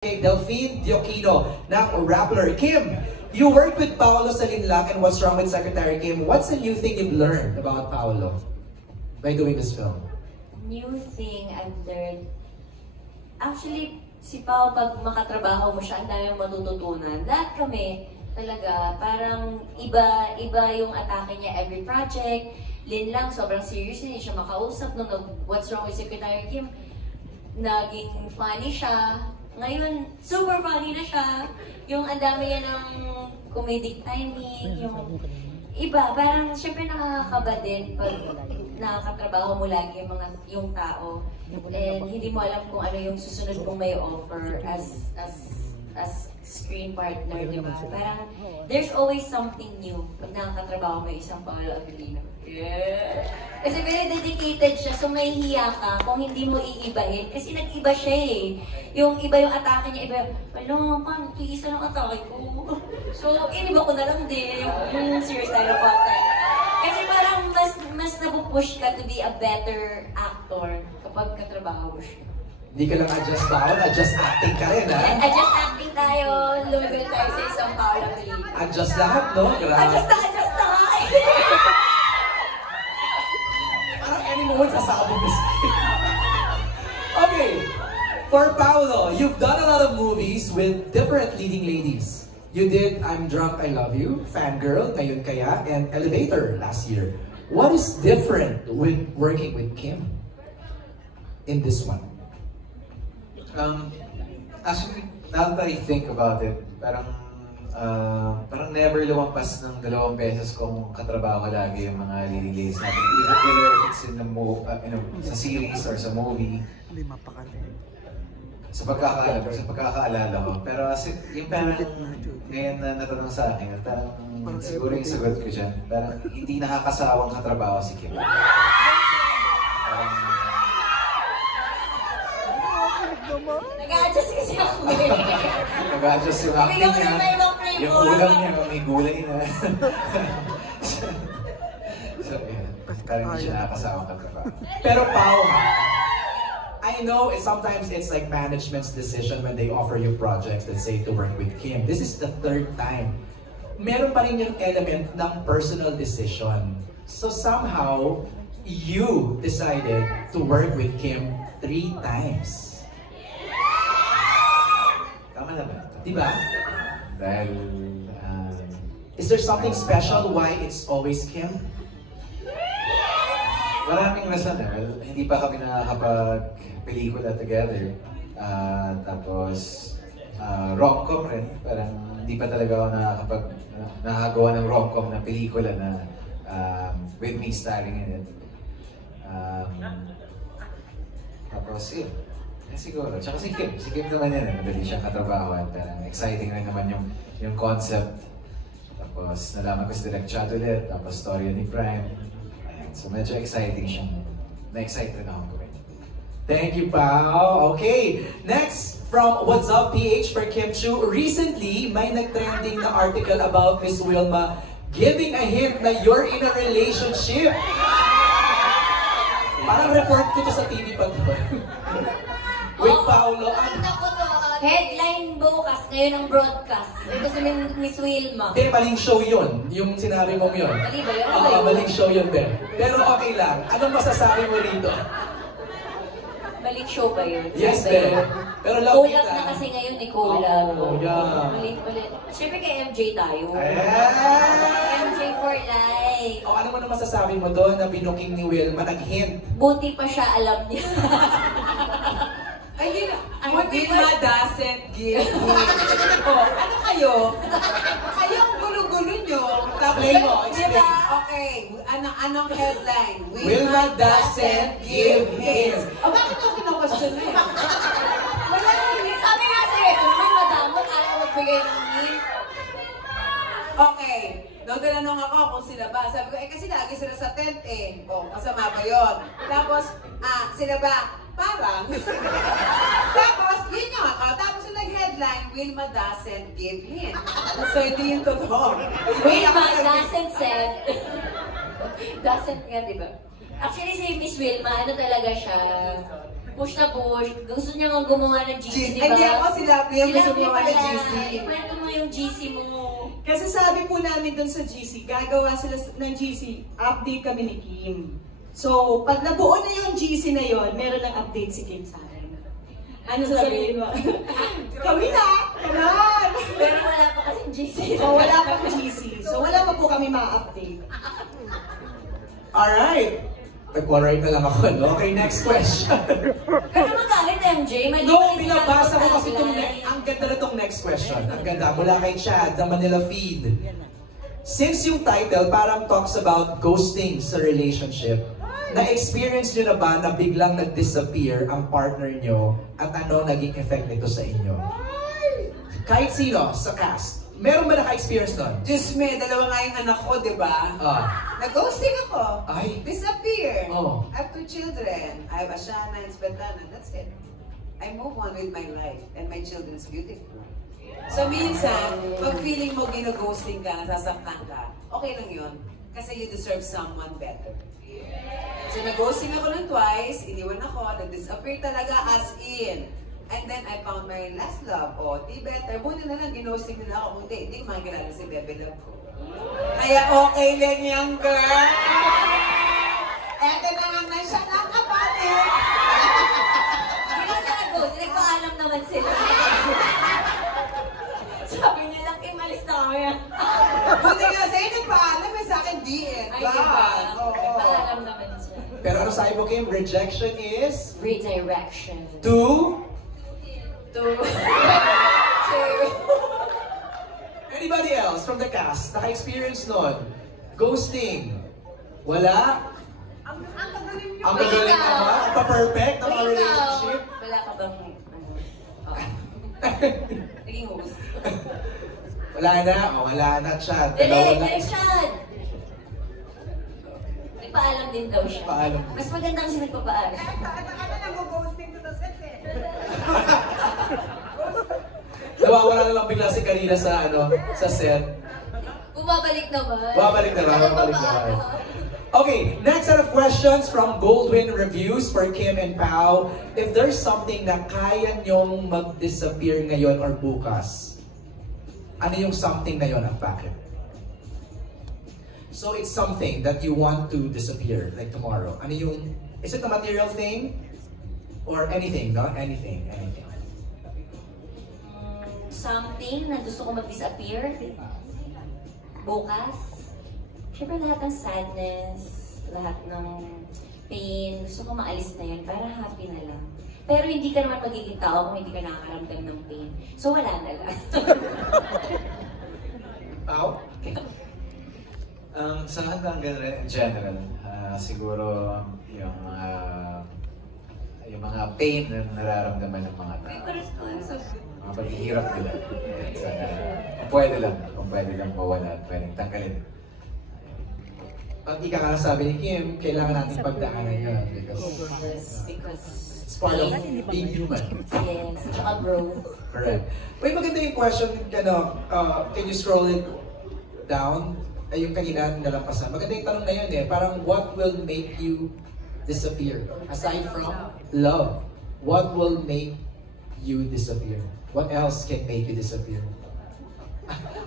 Kay Delphine Diokino ng Rappler. Kim, you work with Paolo Salinlac and What's Wrong with Secretary Kim. What's the new thing you've learned about Paolo by doing this film? New thing I've learned. Actually, si Pao, pag makatrabaho mo siya, ang dami matututunan. Lahat kami, talaga, parang iba yung atake niya every project. Lin lang, sobrang serious, hindi siya makausap. Nung What's Wrong with Secretary Kim, naging funny siya. Ngayon, super funny na siya. Yung ang dami yan ng comedic timing, yung iba, parang syempre nakakaba din pag nakakatrabaho mo lagi yung tao. And hindi mo alam kung ano yung susunod mong may offer as screen partner, di ba? Parang there's always something new pag nakakatrabaho mo isang Paolo Avellino. Yeah! Kasi very dedicated siya, so may hiya ka kung hindi mo iibahin. Kasi nag-iba siya eh. Yung iba yung atake niya, iba, ano, paano, iisa ng atake ko. So, iniba ko na lang din yung serious tayo content. Kasi parang mas napupush ka to be a better actor kapag katrabaho mo siya. Hindi ka lang adjust down, adjust acting ka rin, ha? Yes, adjust acting tayo, lumibel tayo sa isang Paolo Avellino. Adjust lahat, no? Grabe. Adjust na nga eh. Parang any moment sasabi mo siya. Okay, for Paolo, you've done a lot of movies with different leading ladies. You did I'm Drunk, I Love You, Fangirl, Ngayon Kaya, and Elevator last year. What is different with working with Kim in this one? Actually, now that I think about it, parang never lumampas ng 2 beses kong katrabaho ko lagi yung mga leading ladies natin. Either it's in the sa series or sa movie. Sa pagkakaalala ko. Pero yung parang ngayon na natanong sa akin, parang siguro yung sagot ko dyan, parang hindi nakakasawang katrabaho si Kim. Nag-a-adjust kasi ako eh. Nag-a-adjust yung acting niya. Yung ulam niya, may gulay na. So, yun. Parang hindi siya nakakasawang katrabaho. Pero Pao, I know sometimes it's like management's decision when they offer you projects that say to work with Kim. This is the 3rd time. Meron pa rin yung element ng personal decision. So somehow, you decided to work with Kim 3 times. Tama naman. Diba? Dahil, is there something special why it's always Kim? maraming rason hindi pa kami nakakapag-pelikula together. Tapos, rom-com rin. Parang hindi pa talaga ako nakagawa ng rom-com na pelikula na with me starring in it. Tapos, yun. Siguro. Tsaka si Kim. Si Kim naman yan. Madali siyang katrabahoan. Parang exciting rin naman yung concept. Tapos, nalaman ko si Direk Chad ulit. Tapos, storya ni Prime. Ayan. So, medyo exciting siyang. Na-excite rin ako gawin. Thank you, Pao. Okay. Next, from What's Up PH for Kim Chiu. Recently, may nag-trending na article about Miss Wilma giving a hint na you're in a relationship. Parang report ko to sa TV pa with Paolo. Headline bukas, ngayon ang broadcast. Ito si Miss Wilma. Hindi, maling show yun. Yung sinabi mong yun. Mali ba yun? Maling show yun, Ben. Pero okay lang. Anong masasabi mo rito? Maling show ba yun? Yes, Ben. Pero love kita. Kulap na kasi ngayon ni Kulap. Oh, yeah. Malit. Siyempre kay MJ tayo. MJ for life. O ano mo na masasabi mo doon na binuking ni Wilma nag-hint? Buti pa siya alam niya. Ay, Wilma doesn't give me. Oh, ano kayo? Kayong gulo-gulo nyo. Explain mo, explain. Diba? Okay, anong headline? Wilma doesn't give hints. O, bakit ako kino-question na yun? Wala rin. Sabi nga sa'yo, kung may madamot, ayaw magbigay ng hint. Okay, nung tinanong ako kung sila ba, sabi ko, kasi lagi sila sa tent eh. O, masama ba yun? Tapos, sila ba? Parang. Tapos, yun yung ako. Tapos yung nag-headline, Wilma doesn't give hint. So, hindi yung totoo. Wilma doesn't said. Doesn't nga, diba? Actually, si Miss Wilma, ano talaga siya, push na push. Gusto niya nga gumawa ng GC, di ba? Hindi ako si Lovely ang gusto gumawa ng GC. Ikwento mo yung GC mo. Kasi sabi po namin dun sa GC, gagawa sila ng GC, update kami ni Kim. So, pag nabuo na yung GC na yon, meron ng update si Kim sa akin. Ano sasabihin mo? Kami na! Ganon! Pero wala pa kasing GC. So, wala pang GC. So, wala pa po kami ma-update. Alright. Nag-alright na lang ako, no? Okay, next question. Pero magalit MJ, mali No, kasi binabasa ko kasi itong tagline. ang ganda na itong next question. Ang ganda, mula kay Chad, the Manila Feed. Since yung title parang talks about ghosting sa relationship, na-experience nyo na ba na biglang nag-disappear ang partner nyo at ano naging effect nito sa inyo? Kahit sino sa cast, meron ba naka-experience nun? Diyos me, dalawa nga yung anak ko, di ba? Nag-ghosting ako. Ay. Disappear. Oh. I have 2 children. I have Ashana and Svetlana. That's it. I move on with my life and my children's beautiful. So minsan, pag feeling mo gino-ghosting ka, nasasaktan ka, okay lang yun. Kasi you deserve someone better. So nag-ghosting ako ng twice, iniwan ako, nag-disappear talaga as in. And then I found my last love. O, di better. Buti na lang, ginosting nila ako. Hindi ko makikilala si Bebe Love ko. Kaya okay lang yung girl. Eto na nga na siya ng kapatid. Hindi na siya nag-ghost, nagpaalam naman sila. Sabi niya lang, imalis na kami. Buti nga sa'yo, nagpaalam sa akin, DN. Ay, diba? Oo. Nagpaalam naman siya. Pero ano sabi mo, Kim? Rejection is? Redirection. To? To... Anybody else from the cast naka-experience nun? Ghosting? Wala? Ang gagaling niyo. Ang magaling Ikaw. naman? Ang pa-perfect ng mga Ikaw, relationship? wala ka bang, naging host? Wala na. Oh, wala na, Chad. Dali, Christian! Nagpaalam din daw siya. Paalam. Mas maganda kasi nagpapaalam. Ano nag-ghosting to the set eh. Nawawala na lang bigla si Karina sa sa set. Bumabalik naman. Babalik na lang, babalik na lang. Okay, next set of questions from Goldwyn Reviews for Kim and Pao. If there's something na kaya nyong mag-disappear ngayon or bukas, ano yung something na yun at bakit? So it's something that you want to disappear, like tomorrow. Ano yung, is it a material thing? Or anything, no? Anything. Something na gusto ko mag-disappear. Bukas. Siyempre lahat ng sadness, lahat ng pain, gusto ko maalis na yun para happy na lang. Pero hindi ka naman magiging tao kung hindi ka nakakaramdam ng pain. So wala na lang. Pao? Sa akin lang in general, siguro yung mga pain na nararamdaman ng mga tao. Mga paghihirap nila. Sana, kung pwede lang mawala at pwedeng tanggalin. Pag ika nga sabi ni Kim, kailangan natin pagdaanan yun because Because it's part of being human. yes, tsaka bro. Correct. Wait, maganda yung question, can you scroll it down? Ay, yung kanina nalampasan. Maganda yung tanong na yun eh. Parang, what will make you disappear? Aside from love, what will make you disappear? What else can make you disappear?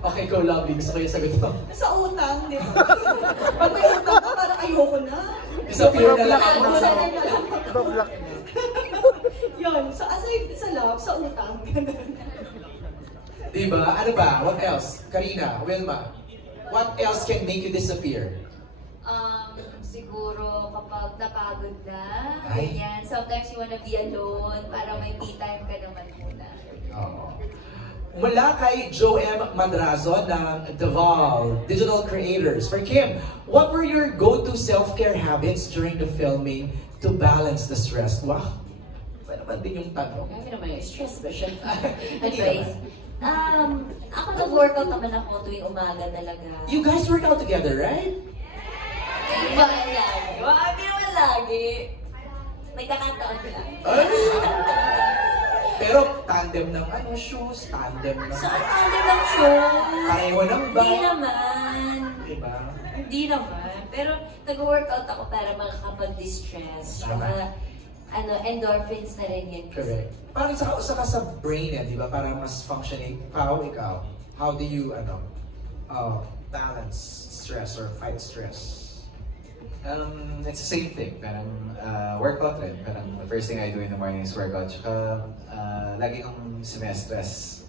Okay, go Lovely. Gusto ko yung sagot mo. Sa utang, di ba? Pag may utang ka, parang ayoko na. Disappear na lang ako. Yun, so aside sa love, sa utang. Diba? Ano ba? What else? Karina, Wilma, what else can make you disappear? Siguro kapag napagod na, Ay. ganyan. Sometimes you wanna be alone para may me time ka naman muna. Mula kay Joem Madrazo ng Deval Digital Creators. For Kim, what were your go-to self-care habits during the filming to balance the stress? Wow! Ba naman din yung tanong? Kaya naman, stress ba siya? Hindi Advice. Ako nag-workout naman ako tuwing umaga talaga. You guys work out together, right? Hindi naman lagi. Hindi naman lagi. Nagkakataon lang. Ay! Pero tandem ng shoes, tandem ng... Saan tandem ng show? Pareho ng bag. Hindi naman. Diba? Hindi naman. Pero nag-workout ako para makakapag-distress. Tama. Saka, endorphins na rin yun. Correct. Parang saka sa brain di ba? Parang mas functioning. Ikaw, how do you, balance stress or fight stress? It's the same thing. Parang workout rin. Parang the first thing I do in the morning is workout. Tsaka lagi kong sinestress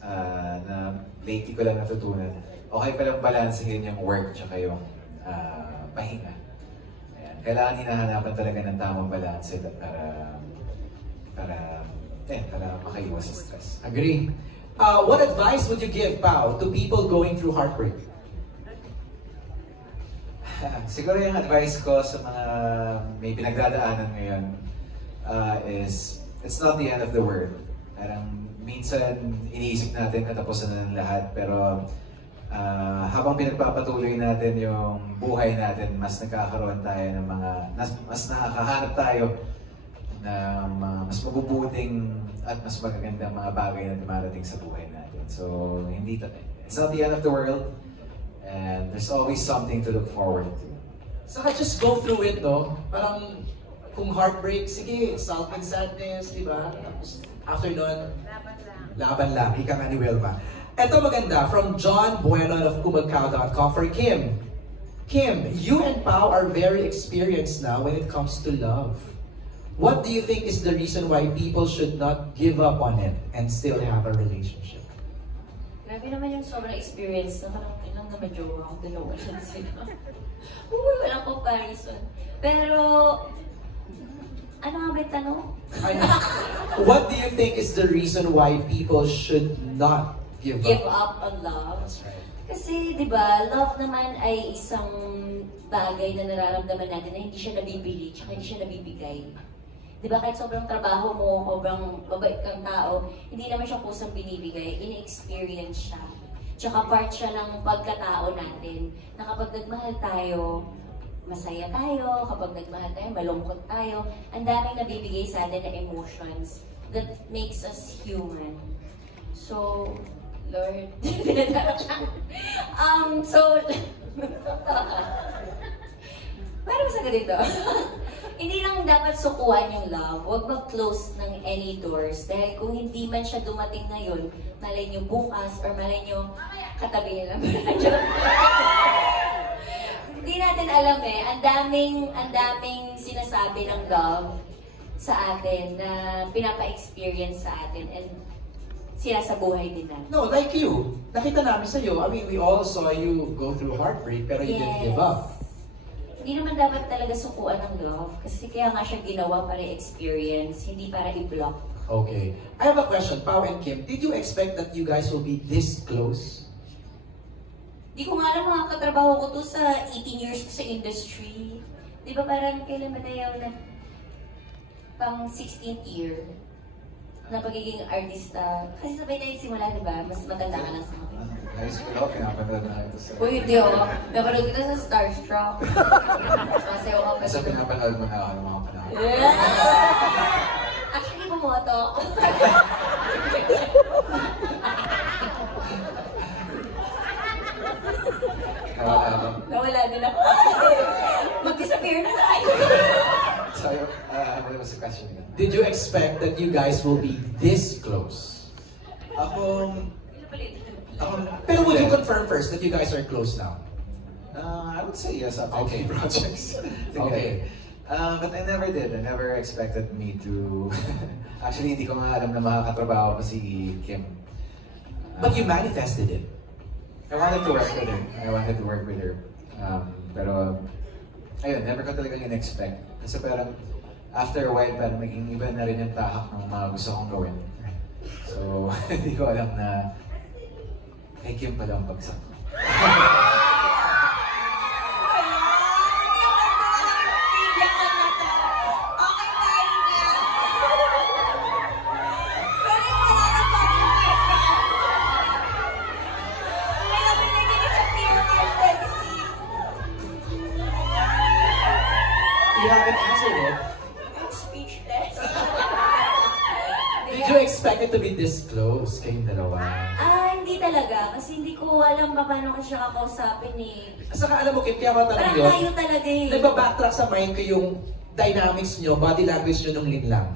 na lately ko lang natutunan. Okay palang balansehin yung work tsaka yung pahinga. Ayan. Kailangan hinahanapan talaga ng tamang balance para makaiwas sa stress. Agree. What advice would you give, Pao, to people going through heartbreak? Siguro yung advice ko sa mga may pinagdadaanan ngayon is it's not the end of the world. Parang minsan iniisip natin katapusan na ng lahat, pero habang pinagpapatuloy natin yung buhay natin, mas nagkakaroon tayo ng mas nakakahanap tayo ng mas mabubuting at mas magagandang mga bagay na dumarating sa buhay natin. So, it's not the end of the world. And there's always something to look forward to. Saka just go through it, no? Parang kung heartbreak, sige, salt and sadness, di ba? Tapos after nun, laban lang. Ika nga ni Wilma. Ito maganda, from John Bueno of kumagkao.com for Kim. Kim, you and Pao are very experienced now when it comes to love. What do you think is the reason why people should not give up on it and still have a relationship? Grabe naman yung sobrang experience na parang ilang naman jowa ako, dalawa lang sila. Uy, walang comparison. Pero, ano nga ba yung tanong? What do you think is the reason why people should not give up on love? That's right. Kasi, di ba, love naman ay isang bagay na nararamdaman natin na hindi siya nabibili, tsaka hindi siya nabibigay. Di ba, kahit sobrang trabaho mo, sobrang mabait kang tao, hindi naman siya kusang binibigay, ini-experience siya. Tsaka part siya ng pagkatao natin, na kapag nagmahal tayo, masaya tayo, kapag nagmahal tayo, malungkot tayo, ang daming nabibigay sa atin na emotions that makes us human. So, Lord, paano ba sa ganito? Hindi lang dapat sukuan yung love, huwag mag-close ng any doors. Dahil kung hindi man siya dumating ngayon, malay nyo bukas, or malay nyo katabi nila. Hindi natin alam ang daming sinasabi ng love sa atin na pinapa-experience sa atin and sa buhay din natin. No, like you. Nakita namin sa'yo. I mean, we all saw you go through heartbreak, pero you didn't give up. Hindi naman dapat talaga sukuan ng love kasi kaya nga siya ginawa para experience, hindi para i-block. Okay. I have a question, Pao and Kim. Did you expect that you guys will be this close? Di ko nga alam, mga katrabaho ko to sa 18 years sa industry. Di ba parang kailan ba tayo na pang 16th year na pagiging artista? Kasi sabay tayo simula, di ba? Mas matanda ka lang sa akin. High school ako, pinapanood na ito sa... Uy, hindi ako. Napanood kita sa Starstruck. Masayaw ka pa. Kasi pinapanood mo na ako ng mga panahon. Actually, bumoto ako. Nawala din ako. Mag-disappear na tayo. So, what was the question again? Did you expect that you guys will be this close? Pero would you confirm first that you guys are close now? I would say yes after Okay. projects. Okay. But I never did. I never expected me to... Actually, hindi ko nga alam na makakatrabaho pa si Kim. But you manifested it. I wanted to work with her. Pero, ayun, never ko talaga in-expect. Kasi parang, after a while, parang naging iba na rin yung tahak ng mga gusto kong gawin. So, hindi ko alam na kay Kim pala ang bagsak. You haven't answered it. I'm speechless. Did you expect it to be this close kayong dalawa? Hindi talaga. Kasi hindi ko alam pa paano ko siya kakausapin eh. Saka alam mo, Kim, kaya matanong Parang yun. layo talaga eh. Nagbabacktrack sa mind ko yung dynamics nyo, body language nyo nung linlang?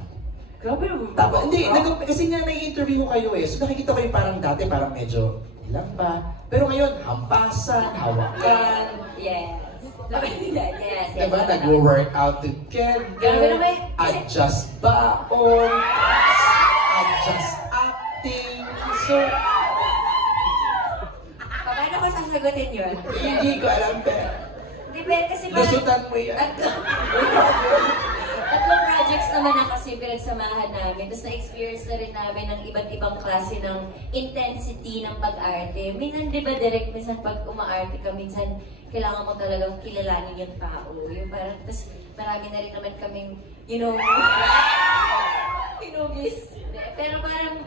Grabe naman. Tapos, hindi, kasi nga nai-interview ko kayo eh. So nakikita ko yung parang dati, parang medyo ilang pa. Pero ngayon, hampasan, hawakan. Yes. Yes. Diba? Nag-workout together. Grabe naman. Adjust baon. Adjust acting. So, Paano ko sasagutin yun? hindi ko alam pero. Hindi, pero kasi parang... Lusutan mo yan. Tatlong projects naman na kasi pinagsamahan namin. Tapos na-experience na rin namin ng iba't ibang klase ng intensity ng pag-arte. Minsan, di ba, direct, minsan pag umaarte ka, minsan kailangan mo talagang kilalanin yung tao. Yung parang, tapos marami na rin naman kaming, pinugis. Pero parang,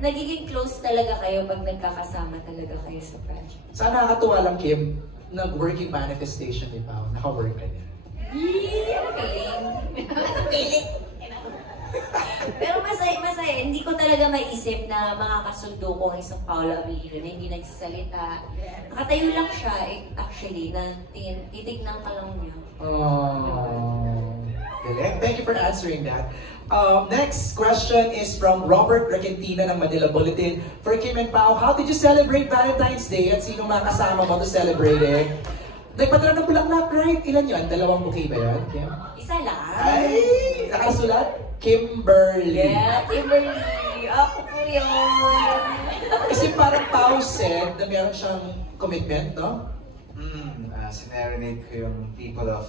nagiging close talaga kayo pag nagkakasama talaga kayo sa project. Sana nakakatuwa lang, Kim, nag-working manifestation ni Pao. Naka-work ka niya. Feeling. Pero masaya. Hindi ko talaga maisip na makakasundo ko ang isang Paula Avellino na hindi nagsasalita. Nakatayo lang siya, actually, na titignan ka lang niya. Galing. Thank you for answering that. Next question is from Robert Regentina ng Manila Bulletin. For Kim and Pao, how did you celebrate Valentine's Day at sino mga kasama mo to celebrate it? Nagpadala ng bulaklak, right? Ilan yun? 2 bouquet ba yun, Kim? Isa lang. Ay! Nakasulat? Kimberly. Yeah, Kimberly. Ako po yun. Kasi parang Pao said na meron siyang commitment, no? Sinerenade ko yung people of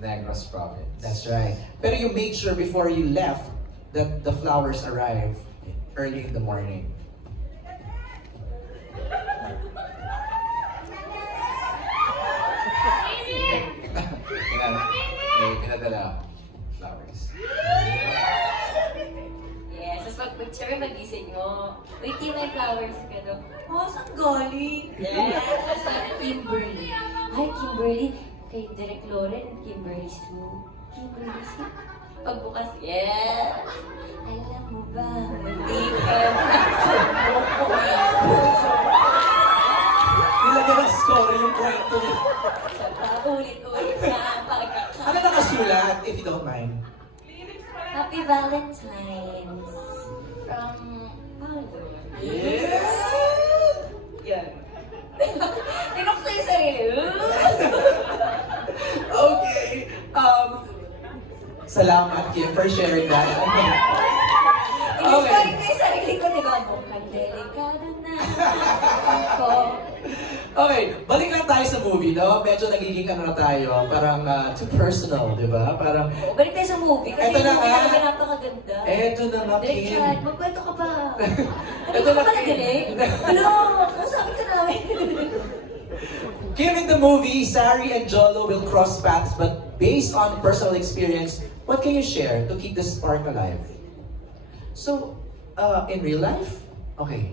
Negros Province. That's right. Pero you made sure before you left that the flowers arrive early in the morning. May pinadala flowers. Yes, tapos pag picture magising mo, wait, may flowers ka doon. Oh, saan galing? Yes, sabi Kimberly. Hi, Kimberly. Kay Direk Loren, Kimberly Sue. Kimberly Sue. Pagbukas, yes. Alam mo ba, hindi ka Nilagyan ng story yung kwento niya. ulit-ulit na pagkakataon. Ano nakasulat, if you don't mind? Happy Valentine's from Paolo. Yeah! Yan. Tinok ko yung sarili. Okay. Salamat, Kim, for sharing that. Inisparin ko yung sarili ko, di ba? Mukhang delikado na ako. Okay, balik lang tayo sa movie, no? Medyo nagiging ano na tayo, parang too personal, di ba? Parang, Balik tayo sa movie, kasi Eto na yung movie nga. talaga napakaganda. eto na nga, Direk Kim. Chad, magkwento ka pa. Eto Ano na, ka na, Direk? Ano? Kasabi ka namin. Kim, in the movie, Sari and Jolo will cross paths, but based on personal experience, what can you share to keep the spark alive? So, in real life? Okay.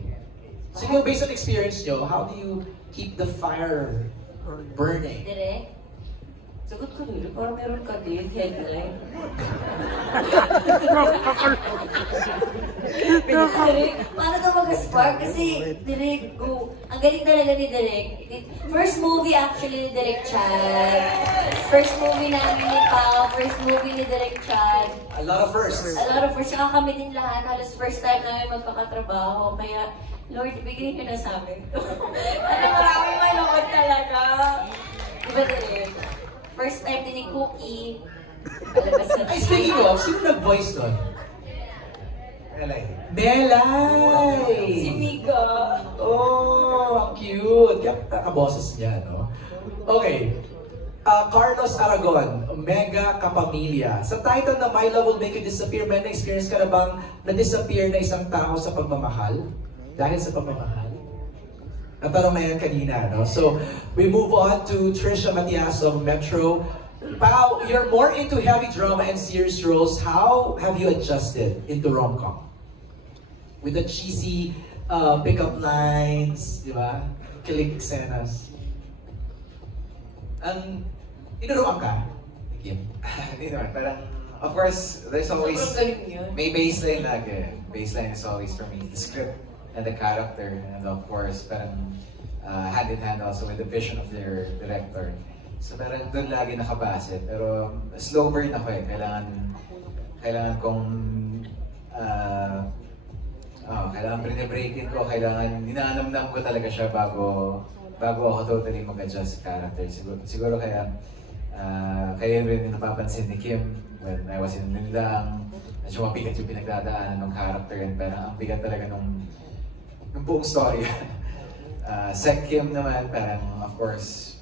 Siguro based on experience nyo, how do you keep the fire burning? Direk? Sagot ko rin, parang meron ka din, headline. Direk, paano ka mag-spark? Kasi, Direk, go. Ang galing talaga ni Direk. First movie actually ni Direk Chad. First movie namin ni Pao. First movie ni Direk Chad. A lot of firsts. A lot of first. Saka kami din lahat. Halos first time namin magkakatrabaho. Kaya, Lord, bigyan nyo na sa amin. Ano, maraming malungkot talaga. Diba, Direk? First time din ni Cookie. Palabas na. Ay, speaking of, sino nag-voice doon? Melay. Melay! Si Mika. Oh, ang cute. Kaya kakaboses niya, no? Okay. Carlos Aragon, Mega Kapamilya. Sa title na My Love Will Make You Disappear, may na-experience ka na bang na-disappear na isang tao sa pagmamahal? Dahil sa pagmamahal? Natanong na yan kanina, no? So, we move on to Trisha Matias of Metro. Pao, you're more into heavy drama and serious roles. How have you adjusted into rom-com? With the cheesy pickup lines, di ba? Kilig ekscenas. Tinuruan ka, Kim? Hindi naman, parang, of course, there's always, Sobrang galing yun. may baseline lagi. Baseline is always for me, the script and the character, and of course, parang hand in hand also with the vision of their director. So parang doon lagi nakabase. Pero slow burn ako eh. Kailangan kong kailangan break-in ko, kailangan inaanamnam ko talaga siya bago ako totally mag-adjust sa character. Siguro kaya rin napapansin ni Kim when I was in Nilang, medyo mabigat yung pinagdadaanan ng character and parang ang bigat talaga nung buong story. Sec Kim naman, parang of course,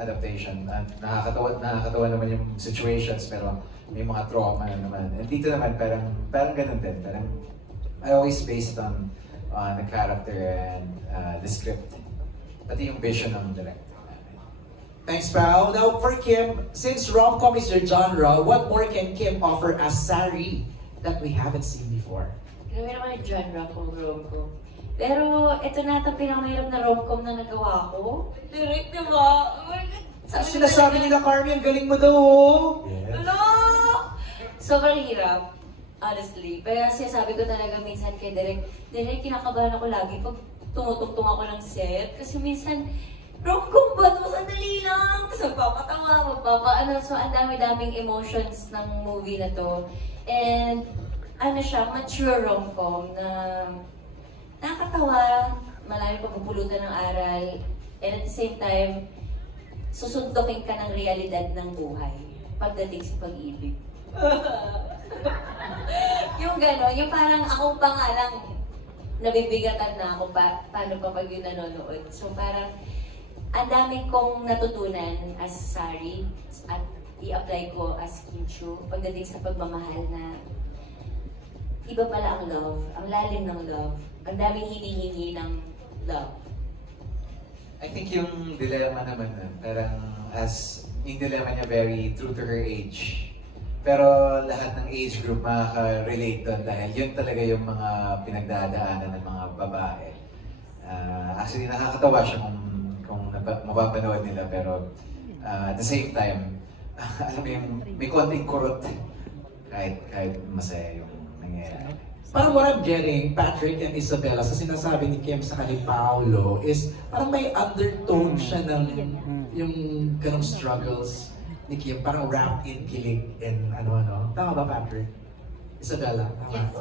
adaptation. Nakakatawa naman yung situations pero may mga trauma na naman. And dito naman parang ganun din. Parang I always base it on the character and the script. Pati yung vision ng director. Thanks, Pao. Now, for Kim, since rom-com is your genre, what more can Kim offer as Sari that we haven't seen before? Grabe naman yung genre ko, rom-com. Pero ito na ito pinakamahirap na rom-com na nagawa ko. Direct, diba? Sinasabi nila, Carmi, ang galing mo daw, oh. Yes. Ano? Sobrang hirap, honestly. Pero sinasabi ko talaga minsan kay Direk, kinakabahan ako lagi pag tumutugtong ako ng set. Kasi minsan, rom-com ba ito? Sandali lang. Tapos magpapatawa, magpapaano. So, ang dami-daming emotions ng movie na to. And, ano siya, mature rom-com na nakakatawa, maraming pagpupulutan ng aral, and at the same time, susundukin ka ng realidad ng buhay pagdating sa pag-ibig. Yung gano'n, yung parang ako pa nga lang nabibigatan na ako paano pa pag yung nanonood. So parang ang daming kong natutunan as Sari at i-apply ko as Kim Chiu pagdating sa pagmamahal na iba pala ang love, ang lalim ng love, ang daming hinihingi ng love. I think yung dilemma naman nun, parang yung dilemma niya very true to her age. Pero lahat ng age group makaka-relate doon dahil yun talaga yung mga pinagdadaanan ng mga babae. Actually, nakakatawa siya kung mapapanood nila pero at the same time, alam mo yung may konting kurot kahit masaya yung nangyayari. Parang what I'm getting, Patrick and Isabella, sa sinasabi ni Kim sa kani Paolo is parang may undertone siya ng yung ganong struggles ni Kim, parang wrapped in kilig and ano-ano. Tama ba, Patrick? Isabella, tama? Yes.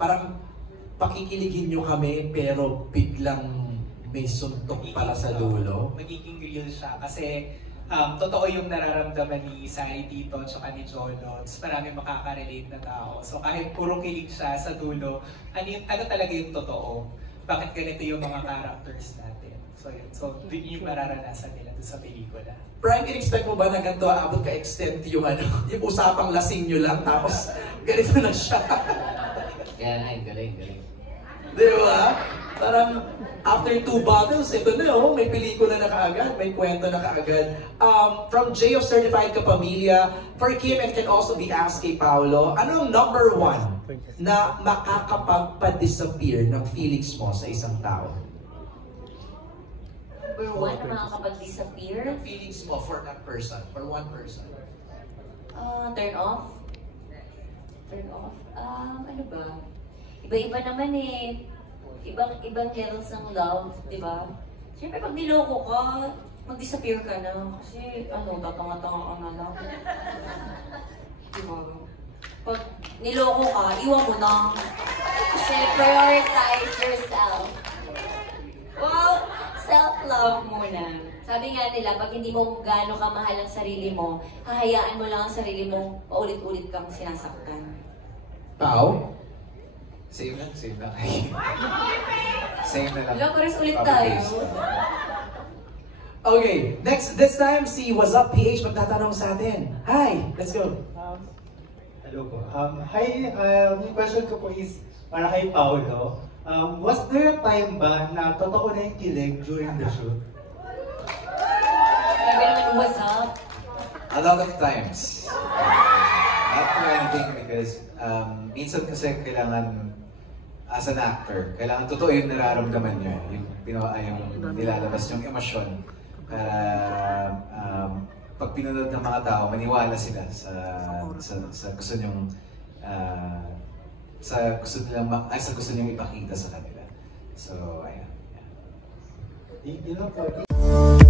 Parang pakikiligin nyo kami pero biglang may suntok pala sa dulo. Magiging real siya kasi totoo yung nararamdaman ni Sari dito at ni Jolo. Marami makaka-relate na tao. So kahit puro kilig siya sa dulo, ano talaga yung totoo? Bakit ganito yung mga characters natin? So yun. So yun yung mararanasan nila doon sa pelikula. Prime, in-expect mo ba na ganito aabot ka-extent yung yung usapang lasing nyo lang tapos ganito na siya? Kaya na, galing. Di ba? Parang after 2 bottles, ito na may pelikula na kaagad, may kwento na kaagad. From J of Certified Kapamilya, for Kim and can also be asked kay Paolo, ano ang number 1 na makakapagpa-disappear ng feelings mo sa isang tao? Number 1 na makakapag-disappear? Feelings mo for that person, for one person. Turn off? Turn off? Ano ba? Iba-iba naman eh. Ibang levels ng love, di ba? Siyempre pag niloko ka, mag-disappear ka na. Kasi tatanga-tanga ka na lang. Di ba? Pag niloko ka, iwan mo na. Kasi prioritize yourself. Well, self-love muna. Sabi nga nila, pag hindi mo gaano kamahal ang sarili mo, hahayaan mo lang ang sarili mo, paulit-ulit kang sinasaktan. Pao? Same lang. Same na lang. Wala, pares ulit tayo. Okay, this time si What's Up PH magtatanong sa atin. Hi, let's go. Hello po. Hi, yung question ko po is para kay Paolo. Was there a time ba na totoo na yung kilig during the shoot? Sabi naman, what's up? A lot of times. Not for anything because minsan kasi kailangan as an actor, kailangan totoo yung nararamdaman nyo, yung nilalabas yung emosyon para pag pinanood ng mga tao, maniwala sila sa gusto nyong sa gusto nyong ipakita sa kanila. So, ayan. Yeah. Yun lang po.